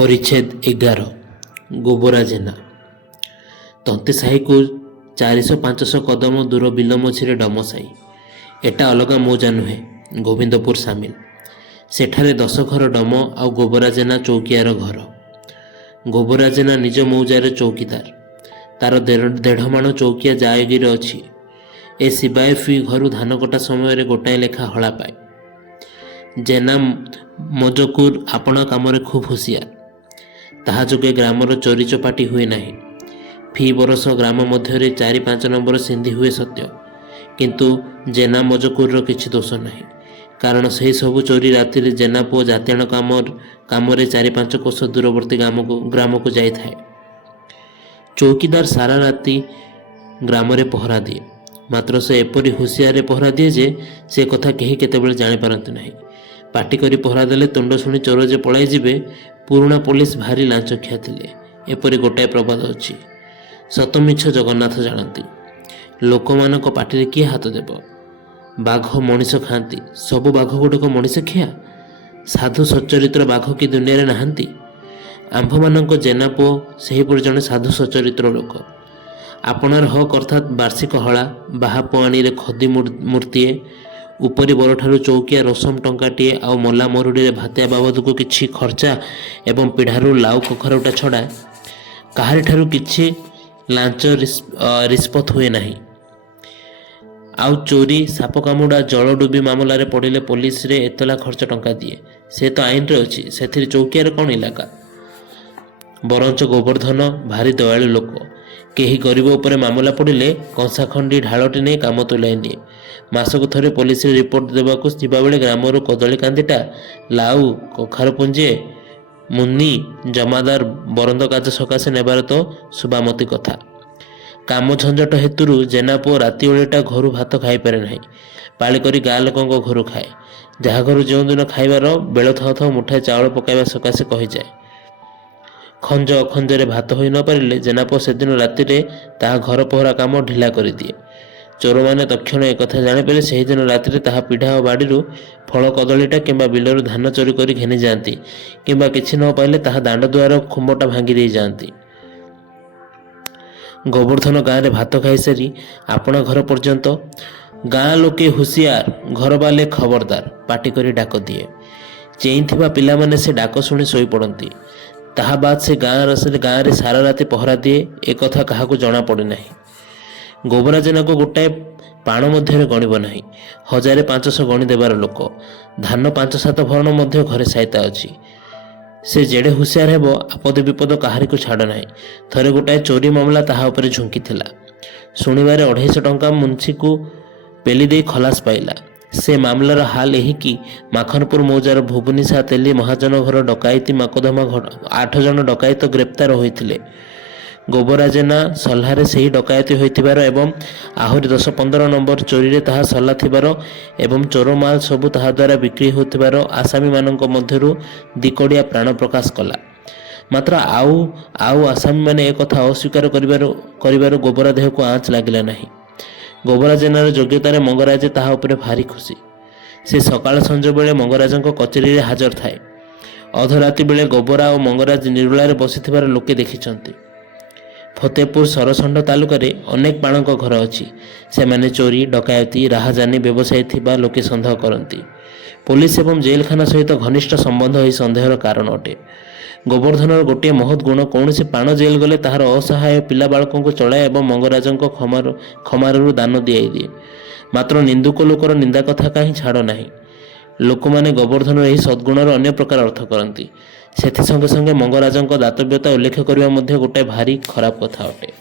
परिच्छेद 11 गोबरा जेना तंती साही को 400-500 कदम दूर बिल मझे डम साही एटा अलग मौजा नुहे गोविंदपुर सामिल सेठारे 10 घर डम आ गोबरा जेना चौकियार घर। गोबरा जेना निज मौजार चौकीदार तार 1.5 माण चौकिया जायगिरी अच्छी ए सिबाएफी घर धान कटा समय गोटाए लेखा हला पाए। जेना मजकुर आपण काम खूब हुसियार ताहा जोगे ग्रामर चोरी चपाटी हुए नहीं। फी बरस ग्राम मध्य 4-5 नंबर सिंधी हुए सत्य किंतु जेना मजकुर किछि दोष नहीं कारण से सबु चोरी राति जेना पुओ जातियाण काम 4-5 कोस दूरवर्ती ग्राम को जाई थाए। चौकीदार सारा राति ग्राम रे पहरा दिए मात्र से एपरी हुसियारे पहरा दिए जे से कथा कहीं केतेबेले जानि पारंती नहीं। पाटी करी पहरा देले तुंड शुणी चोर जे पलाई जिबे पुराणा पुलिस भारी लांचखिया थिले एपरी गोटाए प्रबाद अछि सत मिछ जगन्नाथ जानती लोक मानक पाटिरे किए हाथ देव। बाघ मनीष खाती सबु बाघ गुड़िक मनीष खिया साधु सच्चरित्र बाघ कि दुनिया रे नाहांती। आंभ मानक जेना पुओ सेहीपरि जणे साधु सच्चरित्र लोक आपणार हक अर्थात वार्षिक हला बाहा पुआणी रे खदी मूर्तिए उपरी बरठारु चौकिया रसम टंकाटीए आ मला मरुड़ी रे भातिया बाबद को किछि खर्चा एवं पिढ़ारू लाउ कखरटा छड़ा काहारी ठारू किछि लांच रिस्पत हुए नहीं। आउ चोरी साप कामुड़ा जल डुबी मामला रे पड़िले पुलिस रे एतला खर्च टंका दिए से तो आईन रे अछि सेथिर चौकिया रे कोन इलाका। बरंच गोवर्धन भारी दयालु लोक केही गरीब उपरे मामला पड़िले कंसा खंडी ढालटी नहीं काम तुलाई निए। मासक थरे पुलिस रिपोर्ट देवाकू जिबा बेले ग्रामर कदली कांदिटा लाउ कखार पुंजे मुन्नी जमादार बरंद काज सकाशे नेबार तो सुबामती कथा। काम झंझट हेतुरु जेना पुओ राति ओळेटा घरु भात खाई पारे नहीं पाली करी गाँ लोकंक घरु खाए जहा घर जो दिन खाइबार बेल थाउ थाउ मुठाए चाउल पकाइबा सकाशे कहि जाए। खंज अखंजरे भात होई न पारिले जेनापो सेदिन राति रे ताहा घर पहरा काम ढिला करि दिए। चोर मैंने तक्षण एक कथा जानी पारे से दिन राति ताहा पिढ़ा और बाड़ी फल कदलीटा किंबा बिलरू धान चोरी कर घिनी जाती किंबा किछि न पाइले ताहा दांड द्वार खुम्बटा भांगी दे जाती। गोवर्धन गाँव में भात खाई सारी आपण घर पर्यंत गाँ लोके हुसियार घर बाले खबरदार पाटी करी डाक दिए चेईथिबा पिला माने से डाक शुणी शोई पड़ती। ताहा बाद से गाँ रे सारा राति पहरा दिए एक कथा काहाकू जना पड़े नहीं। गोबरा जेना को गोटाए पाण मध्य गणिब नहीं 1500 गणी देवार लोक धान 5-7 भरण मध्य घरे साइता अच्छी से जेडे हुसियार हेबो आपद विपद काहारी को छाड़ नहीं। थरे गोटाए चोरी मामला ताहा उपरे झुंकी थिला शुणिबारे 250 टंका मुंशी को पेली दे खलास पाइला। से मामलार हाल यही कि माखनपुर मौजार भुवनीसा तेली महाजन घर डकायती मकदमा 8 जन डकायत ग्रेप्तार होइथिले। गोबरा जेना सल्हारे से ही डकायती होइथिबार एवं आहुरी 10-15 नंबर चोरी रे ताहा सल्ला थिबार एवं चोर माल सबु ताहा द्वारा बिक्री होथिबार आसामी मानक मध्यरु दिकोडिया प्राण प्रकाश कला। मात्र आउ आसामी माने एक कथा अस्वीकार करिबार गोबरा देह को आँच लागिला नहीं। गोबरा जेनार योग्यतार मंगराजे ताहा उपरे भारी खुशी। से सकाळ संज बेले मंगराजंक कचेरी रे हाजर थाए। अधराति बेले गोबरा और मंगराज निर्बलारे बसिथिबार लोके देखिचंती। फतेहपुर सरसंड तालुकारे अनेक पाणक घर अच्छी से माने चोरी डकायती राहाजानी व्यवसायी थिबा लोके सन्देह करती। पुलिस एवं जेलखाना सहित घनिष्ठ संबंध ही सन्देहर कारण अटे। गोवर्धन गोटे महत् गुण कौन से पाण जेल गले ताहार असहाय पिला बालकों को चलाए एवं मंगराजंक खमारू दान दिए दिए मात्र निंदुक लोकर निंदा कथा कहीं छाड़ नहीं। लोक माने गोवर्धन यही सद्गुणर अन्य प्रकार अर्थ करती। सेथि संगे संगे मंगराजंक दातव्यता उल्लेख करने गोटे भारी खराब कथा अटे।